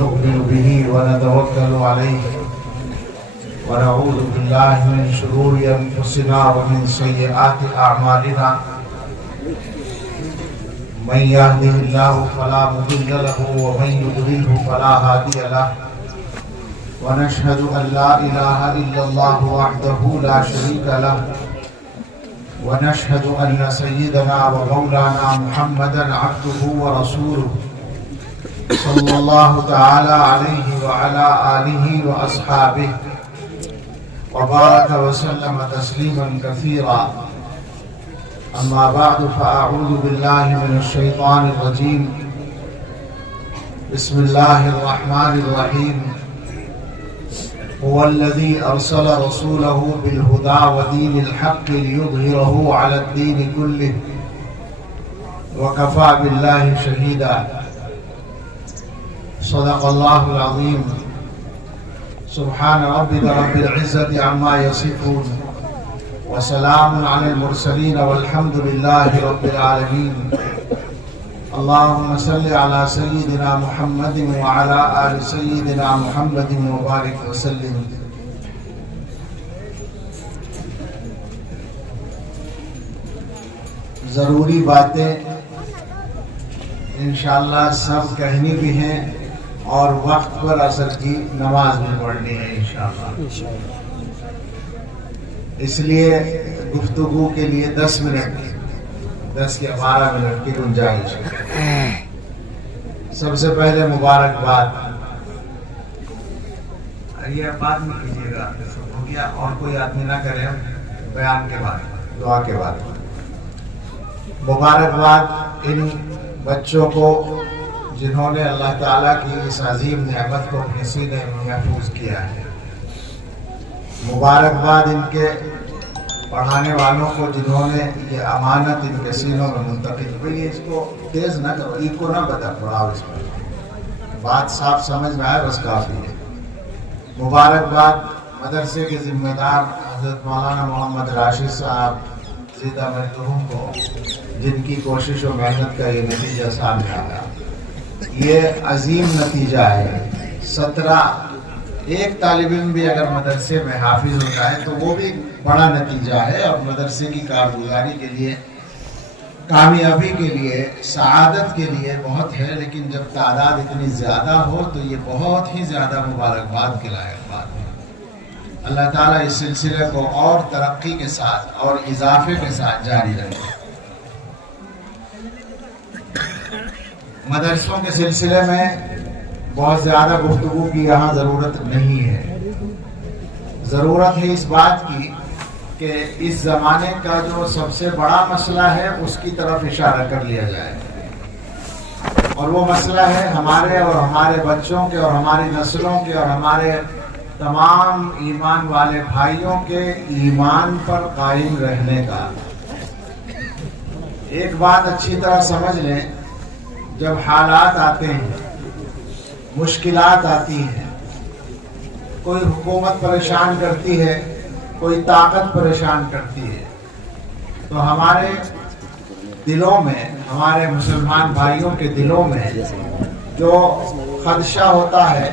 ونؤمن به ونتوكل عليه ونعوذ بالله من شرور أنفسنا ومن سيئات أعمالنا من يهده الله فلا مضل له ومن يضلله فلا هادي له ونشهد أن لا إله إلا الله وحده لا شريك له ونشهد أن سيدنا ومولانا محمدا عبده ورسوله صلى الله تعالى عليه وعلى آله وأصحابه وبارك وسلم تسليما كثيرا. أما بعد فأعوذ بالله من الشيطان الرجيم. بسم الله الرحمن الرحيم. هو الذي أرسل رسوله بالهدى ودين الحق ليظهره على الدين كله وكفى بالله شهيدا. صدق الله العظيم. سبحان ربك رب العزة عما يصفون وسلام على المرسلين والحمد لله رب العالمين. اللهم صل على سيدنا محمد وعلى آل سيدنا محمد وبارك وسلم. ضروری باتیں انشاءاللہ سب کہنی بھی ہیں اور وقت پر عصر کی نماز بھی پڑھنی ہے انشاءاللہ. اس لیے گفتگو کے لیے 10 منٹ 10 یا 12 منٹ کی گنجائش ہے. سب سے پہلے مبارکباد. یہ بات نہیں کیجیے گا ہو گیا اور کوئی آدمی نہ کرے بیان کے بعد دعا کے بعد. مبارکباد ان بچوں کو جنہوں نے اللہ تعالیٰ کی اس عظیم نعمت کو اپنے سینے میں محفوظ کیا ہے. مبارکباد ان کے پڑھانے والوں کو جنہوں نے یہ امانت ان کے سینوں میں منتقل کی. اس کو تیز نہ کرو، ایک کو نہ بتا پڑھاؤ، اس پر بات صاف سمجھ میں آئے بس کافی ہے. مبارکباد مدرسے کے ذمہ دار حضرت مولانا محمد راشد صاحب زیدہ مرحوم کو، جن کی کوشش و محنت کا یہ نتیجہ سامنے آیا. یہ عظیم نتیجہ ہے. 17 ایک طالب علم بھی اگر مدرسے میں حافظ ہو جائے تو وہ بھی بڑا نتیجہ ہے اور مدرسے کی کارگزاری کے لیے، کامیابی کے لیے، سعادت کے لیے بہت ہے. لیکن جب تعداد اتنی زیادہ ہو تو یہ بہت ہی زیادہ مبارکباد کے لائق بات ہے. اللہ تعالیٰ اس سلسلے کو اور ترقی کے ساتھ اور اضافے کے ساتھ جاری رکھے. مدرسوں کے سلسلے میں بہت زیادہ گفتگو کی یہاں ضرورت نہیں ہے. ضرورت ہے اس بات کی کہ اس زمانے کا جو سب سے بڑا مسئلہ ہے اس کی طرف اشارہ کر لیا جائے. اور وہ مسئلہ ہے ہمارے اور ہمارے بچوں کے اور ہماری نسلوں کے اور ہمارے تمام ایمان والے بھائیوں کے ایمان پر قائم رہنے کا. ایک بات اچھی طرح سمجھ لیں، جب حالات آتے ہیں، مشکلات آتی ہیں، کوئی حکومت پریشان کرتی ہے، کوئی طاقت پریشان کرتی ہے، تو ہمارے دلوں میں، ہمارے مسلمان بھائیوں کے دلوں میں جو خدشہ ہوتا ہے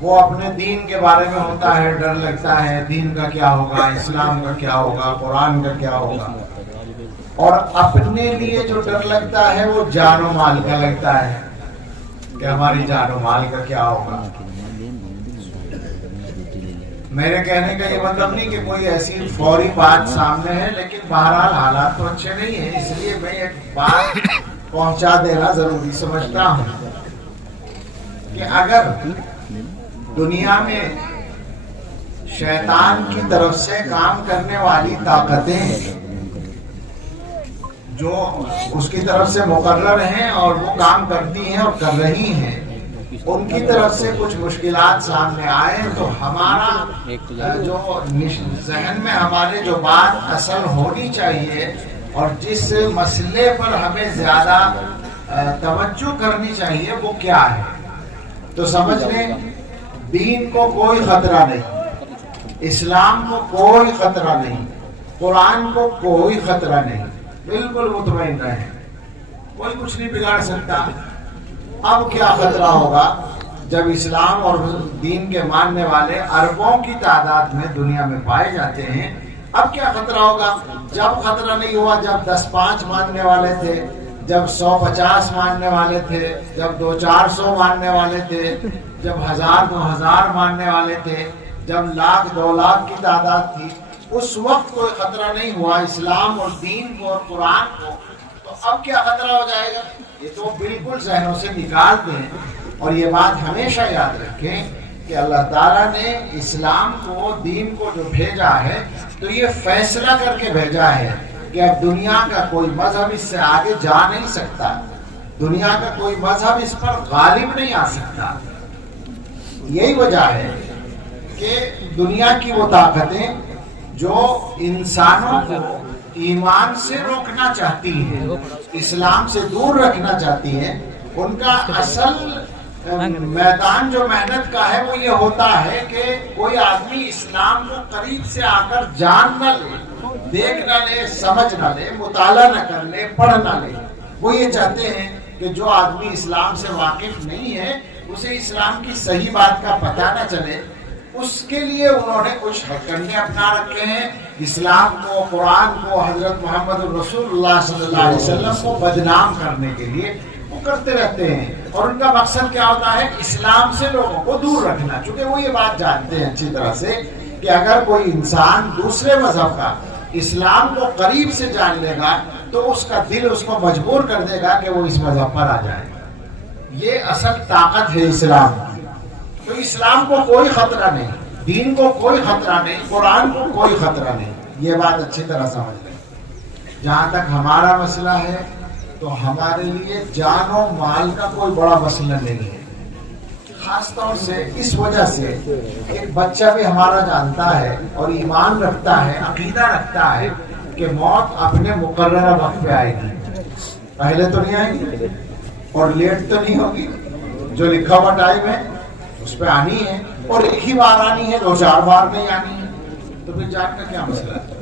وہ اپنے دین کے بارے میں ہوتا ہے. ڈر لگتا ہے دین کا کیا ہوگا، اسلام کا کیا ہوگا، قرآن کا کیا ہوگا. اور اپنے لیے جو ڈر لگتا ہے وہ جان و مال کا لگتا ہے کہ ہماری جان و مال کا کیا ہوگا. میرے کہنے کا یہ مطلب نہیں کہ کوئی ایسی فوری بات سامنے ہے، لیکن بہرحال حالات تو اچھے نہیں ہیں. اس لیے میں ایک بات پہنچا دینا ضروری سمجھتا ہوں کہ اگر دنیا میں شیطان کی طرف سے کام کرنے والی طاقتیں جو اس کی طرف سے مقرر ہیں اور وہ کام کرتی ہیں اور کر رہی ہیں، ان کی طرف سے کچھ مشکلات سامنے آئے تو ہمارا جو ذہن میں ہمارے جو بات اصل ہونی چاہیے اور جس مسئلے پر ہمیں زیادہ توجہ کرنی چاہیے وہ کیا ہے. تو سمجھ لیں دین کو کوئی خطرہ نہیں، اسلام کو کوئی خطرہ نہیں، قرآن کو کوئی خطرہ نہیں. بالکل مطمئن رہیں، کوئی کچھ نہیں بگاڑ سکتا. اب کیا خطرہ ہوگا جب اسلام اور دین کے ماننے والے اربوں کی تعداد میں دنیا میں پائے جاتے ہیں، اب کیا خطرہ ہوگا؟ جب خطرہ نہیں ہوا جب 10-5 ماننے والے تھے، جب 150 ماننے والے تھے، جب 200-400 ماننے والے تھے، جب 1000-2000 ماننے والے تھے، جب 1,00,000-2 لاکھ کی تعداد تھی، اس وقت کوئی خطرہ نہیں ہوا اسلام اور دین کو اور قرآن کو، تو اب کیا خطرہ ہو جائے گا؟ یہ تو بالکل ذہنوں سے نکال دیں، اور یہ بات ہمیشہ یاد رکھیں کہ اللہ تعالیٰ نے اسلام کو، دین کو جو بھیجا ہے تو یہ فیصلہ کر کے بھیجا ہے کہ اب دنیا کا کوئی مذہب اس سے آگے جا نہیں سکتا، دنیا کا کوئی مذہب اس پر غالب نہیں آ سکتا۔ یہی وجہ ہے کہ دنیا کی وہ طاقتیں جو انسانوں کو ایمان سے روکنا چاہتی ہیں، اسلام سے دور رکھنا چاہتی ہیں، ان کا اصل میدان جو محنت کا ہے وہ یہ ہوتا ہے کہ کوئی آدمی اسلام کو قریب سے آ کر جان نہ لے، دیکھ نہ لے، سمجھ نہ لے، مطالعہ نہ کر لے، پڑھ نہ لے۔ وہ یہ چاہتے ہیں کہ جو آدمی اسلام سے واقف نہیں ہے اسے اسلام کی صحیح بات کا پتہ نہ چلے، اس کے لیے انہوں نے کچھ ہتھکنڈے اپنا رکھے ہیں، اسلام کو، قرآن کو، حضرت محمد رسول اللہ صلی اللہ علیہ وسلم کو بدنام کرنے کے لیے وہ کرتے رہتے ہیں، اور ان کا مقصد کیا ہوتا ہے؟ اسلام سے لوگوں کو دور رکھنا، چونکہ وہ یہ بات جانتے ہیں اچھی طرح سے کہ اگر کوئی انسان دوسرے مذہب کا اسلام کو قریب سے جان لے گا تو اس کا دل اس کو مجبور کر دے گا کہ وہ اس مذہب پر آ جائے۔ یہ اصل طاقت ہے اسلام کی۔ تو اسلام کو کوئی خطرہ نہیں، دین کو کوئی خطرہ نہیں، قرآن کو کوئی خطرہ نہیں، یہ بات اچھی طرح سمجھ لیں۔ جہاں تک ہمارا مسئلہ ہے تو ہمارے لیے جان و مال کا کوئی بڑا مسئلہ نہیں ہے، خاص طور سے اس وجہ سے ایک بچہ بھی ہمارا جانتا ہے اور ایمان رکھتا ہے، عقیدہ رکھتا ہے کہ موت اپنے مقررہ وقت پہ آئے گی، پہلے تو نہیں آئے گی اور لیٹ تو نہیں ہوگی، جو لکھا ہوا ٹائم ہے اس پہ آنی ہے، اور ایک ہی بار آنی ہے، 2-4 بار نہیں آنی ہے، تو پھر جان کا کیا مسئلہ ہے؟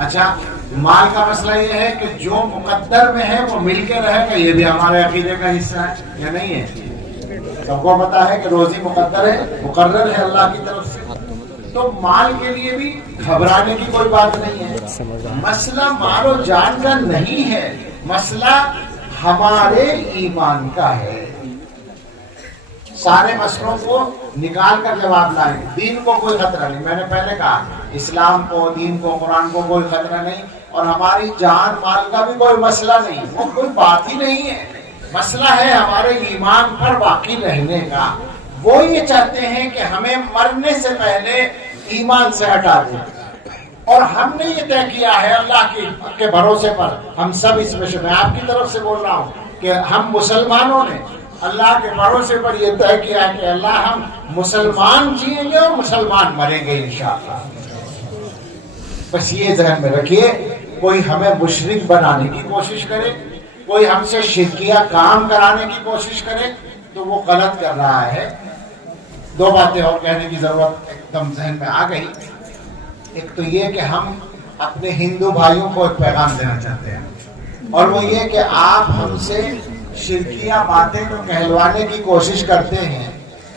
اچھا، مال کا مسئلہ یہ ہے کہ جو مقدر میں ہے وہ مل کے رہے گا، یہ بھی ہمارے عقیدے کا حصہ ہے یا نہیں ہے؟ سب کو پتا ہے کہ روزی مقدر ہے، مقرر ہے اللہ کی طرف سے، تو مال کے لیے بھی گھبرانے کی کوئی بات نہیں ہے۔ مسئلہ مال و جان کا نہیں ہے، مسئلہ ہمارے ایمان کا ہے۔ سارے مسئلوں کو نکال کر جواب لائیں، دین کو کوئی خطرہ نہیں، میں نے پہلے کہا اسلام کو، دین کو، قرآن کو کوئی خطرہ نہیں، اور ہماری جان مال کا بھی کوئی مسئلہ نہیں، وہ کوئی بات ہی نہیں ہے۔ مسئلہ ہے ہمارے ایمان پر باقی رہنے کا۔ وہ یہ چاہتے ہیں کہ ہمیں مرنے سے پہلے ایمان سے ہٹا دیں، اور ہم نے یہ طے کیا ہے اللہ کے بھروسے پر، ہم سب اس میں میں آپ کی طرف سے بول رہا ہوں کہ ہم مسلمانوں نے اللہ کے بھروسے پر یہ طے کیا کہ اللہ ہم مسلمان جئیں گے اور مسلمان مریں گے انشاءاللہ۔ بس یہ ذہن میں رکھیے، کوئی ہمیں مشرک بنانے کی کوشش کرے، کوئی ہم سے شرکیہ کام کرانے کی کوشش کرے تو وہ غلط کر رہا ہے۔ 2 باتیں اور کہنے کی ضرورت ایک دم ذہن میں آ گئی۔ ایک تو یہ کہ ہم اپنے ہندو بھائیوں کو ایک پیغام دینا چاہتے ہیں، اور وہ یہ کہ آپ ہم سے شرکیہ باتیں جو کہلوانے کی کوشش کرتے ہیں،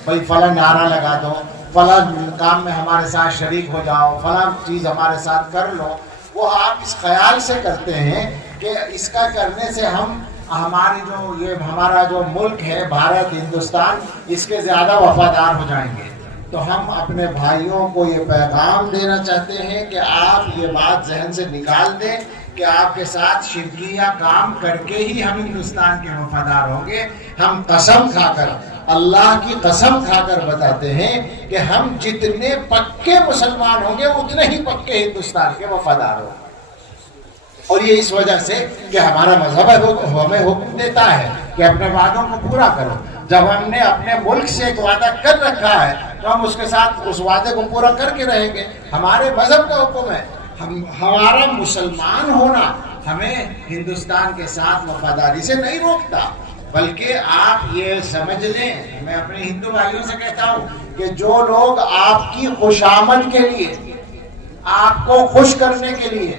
بھائی فلاں نعرہ لگا دو، فلاں کام میں ہمارے ساتھ شریک ہو جاؤ، فلاں چیز ہمارے ساتھ کر لو، وہ آپ اس خیال سے کرتے ہیں کہ اس کا کرنے سے ہمارا جو ملک ہے بھارت، ہندوستان، اس کے زیادہ وفادار ہو جائیں گے۔ تو ہم اپنے بھائیوں کو یہ پیغام دینا چاہتے ہیں کہ آپ یہ بات ذہن سے نکال دیں کہ آپ کے ساتھ شرکیہ کام کر کے ہی ہم ہندوستان کے وفادار ہوں گے۔ ہم قسم کھا کر، اللہ کی قسم کھا کر بتاتے ہیں کہ ہم جتنے پکے مسلمان ہوں گے اتنے ہی پکے ہندوستان کے وفادار ہوں گے۔ اور یہ اس وجہ سے کہ ہمارا مذہب ہمیں حکم دیتا ہے کہ اپنے وعدوں کو پورا کرو۔ جب ہم نے اپنے ملک سے ایک وعدہ کر رکھا ہے تو ہم اس کے ساتھ اس وعدے کو پورا کر کے رہیں گے۔ ہمارے مذہب کا حکم ہے، ہمارا مسلمان ہونا ہمیں ہندوستان کے ساتھ وفاداری سے نہیں روکتا، بلکہ آپ یہ سمجھ لیں، میں اپنے ہندو بھائیوں سے کہتا ہوں کہ جو لوگ آپ کی خوشامد کے لیے، آپ کو خوش کرنے کے لیے،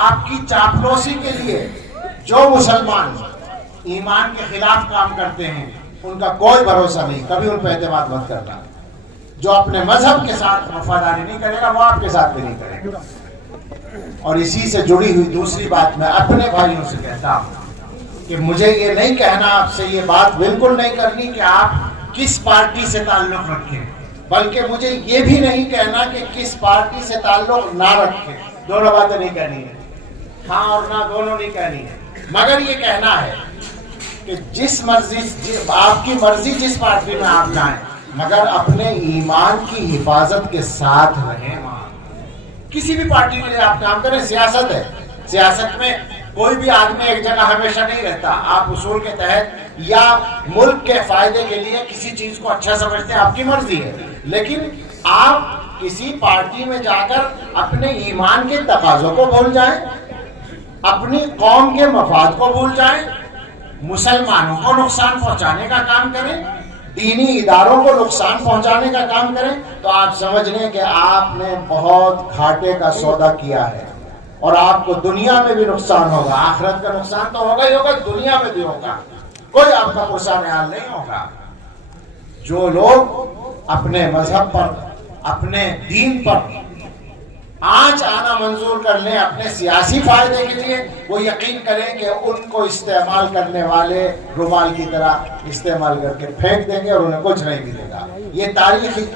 آپ کی چاپلوسی کے لیے جو مسلمان ایمان کے خلاف کام کرتے ہیں، ان کا کوئی بھروسہ نہیں، کبھی ان پہ اعتماد مت کرنا۔ جو اپنے مذہب کے ساتھ وفاداری نہیں کرے گا وہ آپ کے ساتھ بھی نہیں کرے گا۔ اور اسی سے جڑی ہوئی دوسری بات میں اپنے بھائیوں سے کہتا ہوں کہ مجھے یہ نہیں کہنا، آپ سے یہ بات بالکل نہیں کرنی کہ آپ کس پارٹی سے تعلق رکھیں، بلکہ مجھے یہ بھی نہیں کہنا کہ کس پارٹی سے تعلق نہ رکھیں۔ دونوں باتیں نہیں کہنی ہے، ہاں اور نہ دونوں نہیں کہنی ہے، مگر یہ کہنا ہے کہ جس مرضی آپ کی مرضی جس پارٹی میں آپ جائیں، مگر اپنے ایمان کی حفاظت کے ساتھ رہیں۔ کسی بھی پارٹی کے لیے آپ کام کریں، سیاست ہے، سیاست میں کوئی بھی آدمی ایک جگہ ہمیشہ نہیں رہتا۔ آپ اصول کے تحت یا ملک کے فائدے کے لیے کسی چیز کو اچھا سمجھتے ہیں، آپ کی مرضی ہے، لیکن آپ کسی پارٹی میں جا کر اپنے ایمان کے تقاضوں کو بھول جائیں، اپنی قوم کے مفاد کو بھول جائیں، مسلمانوں کو نقصان پہنچانے کا کام کریں، دینی اداروں کو نقصان پہنچانے کا کام کریں، تو آپ سمجھ لیں کہ آپ نے بہت گھاٹے کا سودا کیا ہے، اور آپ کو دنیا میں بھی نقصان ہوگا۔ آخرت کا نقصان تو ہوگا ہی ہوگا، دنیا میں بھی ہوگا، کوئی آپ کا پرسان حال نہیں ہوگا۔ جو لوگ اپنے مذہب پر، اپنے دین پر آنچ آنا منظور کر لیں اپنے سیاسی فائدے کے لیے، وہ یقین کریں کہ ان کو استعمال کرنے والے رومال کی طرح استعمال کر کے پھینک دیں گے اور انہیں کچھ نہیں ملے گا۔ یہ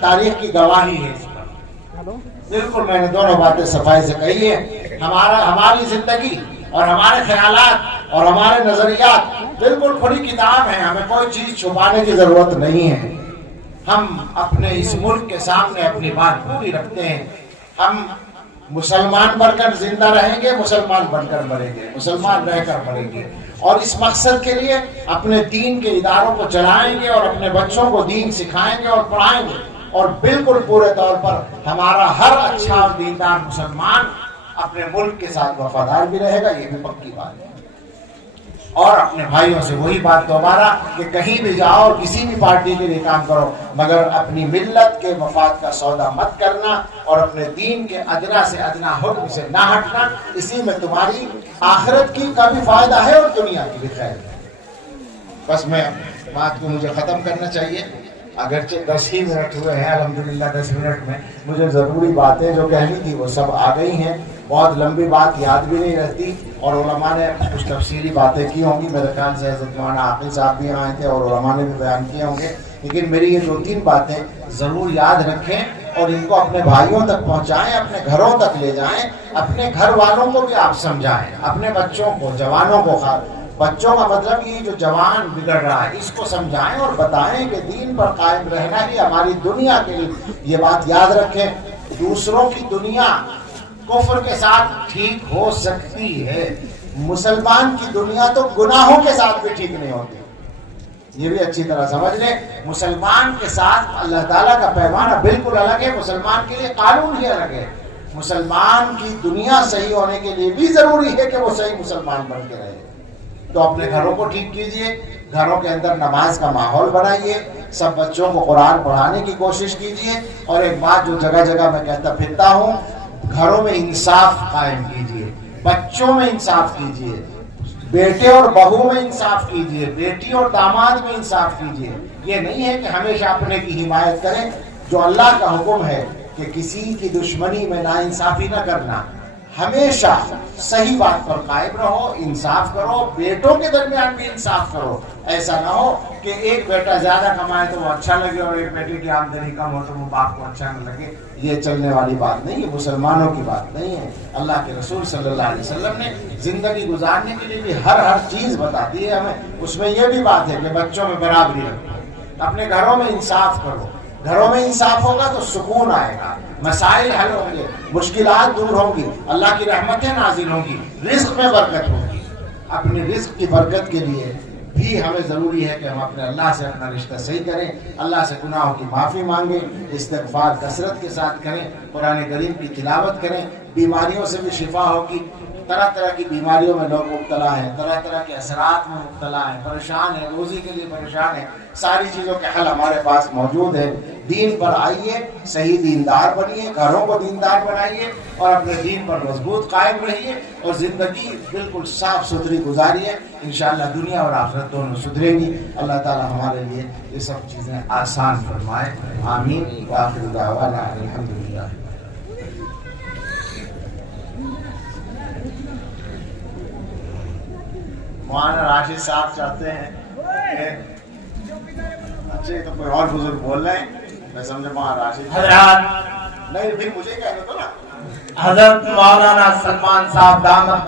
تاریخ کی گواہی ہے اس پر۔ بالکل میں نے دونوں باتیں صفائی سے کہی ہے۔ ہماری زندگی اور ہمارے خیالات اور ہمارے نظریات بالکل کھلی کتاب ہیں، ہمیں کوئی چیز چھپانے کی ضرورت نہیں ہے۔ ہم اپنے اس ملک کے سامنے اپنی بات پوری رکھتے ہیں۔ ہم مسلمان بن کر زندہ رہیں گے، مسلمان بن کر مریں گے، مسلمان رہ کر مریں گے، اور اس مقصد کے لیے اپنے دین کے اداروں کو چلائیں گے اور اپنے بچوں کو دین سکھائیں گے اور پڑھائیں گے، اور بالکل پورے طور پر ہمارا ہر اچھا اور دیندار مسلمان اپنے ملک کے ساتھ وفادار بھی رہے گا، یہ بھی پکی بات ہے۔ اور اپنے بھائیوں سے وہی بات دوبارہ کہ کہیں بھی جاؤ اور کسی بھی پارٹی کے لیے کام کرو، مگر اپنی ملت کے مفاد کا سودا مت کرنا اور اپنے دین کے ادنا سے ادنا حکم سے نہ ہٹنا، اسی میں تمہاری آخرت کی کا بھی فائدہ ہے اور دنیا کی بھی خیر ہے۔ بس میں بات کو مجھے ختم کرنا چاہیے، اگرچہ 10 ہی منٹ ہوئے ہیں، الحمدللہ 10 منٹ میں مجھے ضروری باتیں جو کہنی تھی وہ سب آ گئی ہیں۔ بہت لمبی بات یاد بھی نہیں رہتی، اور علماء نے کچھ تفصیلی باتیں کی ہوں گی، میرے خیال سے حضرت مولانا عاقل صاحب بھی آئے تھے اور علماء نے بھی بیان کیے ہوں گے، لیکن میری یہ 2-3 باتیں ضرور یاد رکھیں اور ان کو اپنے بھائیوں تک پہنچائیں، اپنے گھروں تک لے جائیں، اپنے گھر والوں کو بھی آپ سمجھائیں، اپنے بچوں کو، جوانوں کو، بچوں کا مطلب یہ جو جوان بگڑ رہا ہے اس کو سمجھائیں اور بتائیں کہ دین پر قائم رہنا ہی ہماری دنیا کے لیے۔ یہ بات یاد رکھیں، دوسروں کی دنیا کفر کے ساتھ ٹھیک ہو سکتی ہے، مسلمان کی دنیا تو گناہوں کے ساتھ بھی ٹھیک نہیں ہوتی، یہ بھی اچھی طرح سمجھ لیں۔ مسلمان کے ساتھ اللہ تعالیٰ کا پیمانہ بالکل الگ ہے، مسلمان کے لیے قانون ہی الگ ہے۔ مسلمان کی دنیا صحیح ہونے کے لیے بھی ضروری ہے کہ وہ صحیح مسلمان بن کے رہے۔ تو اپنے گھروں کو ٹھیک کیجئے، گھروں کے اندر نماز کا ماحول بنائیے، سب بچوں کو قرآن پڑھانے کی کوشش کیجئے، اور ایک بات جو جگہ جگہ میں کہتا پھرتا ہوں، گھروں میں انصاف قائم کیجئے، بچوں میں انصاف کیجئے، بیٹے اور بہو میں انصاف کیجئے، بیٹی اور داماد میں انصاف کیجئے۔ یہ نہیں ہے کہ ہمیشہ اپنے کی حمایت کریں، جو اللہ کا حکم ہے کہ کسی کی دشمنی میں ناانصافی نہ کرنا، ہمیشہ صحیح بات پر قائم رہو، انصاف کرو، بیٹوں کے درمیان بھی انصاف کرو۔ ایسا نہ ہو کہ ایک بیٹا زیادہ کمائے تو وہ اچھا لگے اور ایک بیٹے کی آمدنی کم ہو تو وہ باپ کو اچھا نہ لگے، یہ چلنے والی بات نہیں ہے، مسلمانوں کی بات نہیں ہے۔ اللہ کے رسول صلی اللہ علیہ وسلم نے زندگی گزارنے کے لیے بھی ہر چیز بتا دی ہے ہمیں، اس میں یہ بھی بات ہے کہ بچوں میں برابری رکھو، اپنے گھروں میں انصاف کرو۔ گھروں میں انصاف ہوگا تو سکون آئے گا، مسائل حل ہوں گے، مشکلات دور ہوں گی، اللہ کی رحمتیں نازل ہوں گی، رزق میں برکت ہوگی۔ اپنے رزق کی برکت کے لیے بھی ہمیں ضروری ہے کہ ہم اپنے اللہ سے اپنا رشتہ صحیح کریں، اللہ سے گناہوں کی معافی مانگیں، استغفار کثرت کے ساتھ کریں، قرآن کریم کی تلاوت کریں، بیماریوں سے بھی شفا ہوگی۔ طرح طرح کی بیماریوں میں لوگ مبتلا ہیں، طرح طرح کے اثرات میں مبتلا ہیں، پریشان ہیں، روزی کے لیے پریشان ہیں، ساری چیزوں کے حل ہمارے پاس موجود ہے۔ دین پر آئیے، صحیح دیندار بنیے، گھروں کو دیندار بنائیے اور اپنے دین پر مضبوط قائم رہیے اور زندگی بالکل صاف ستھری گزاریے. انشاءاللہ دنیا اور آخرت دونوں سدھریں گی. اللہ تعالی ہمارے لیے یہ سب چیزیں آسان فرمائے. آمین. وآخر دعوانا الحمدللہ. مولانا راشد صاحب چاہتے ہیں کہ اچھا تو کوئی اور بزرگ بول رہے ہیں، میں سمجھا مولانا راشد حضرات نہیں، پھر مجھے کہنا تھا نا. حضرت مولانا سلمان صاحب دامت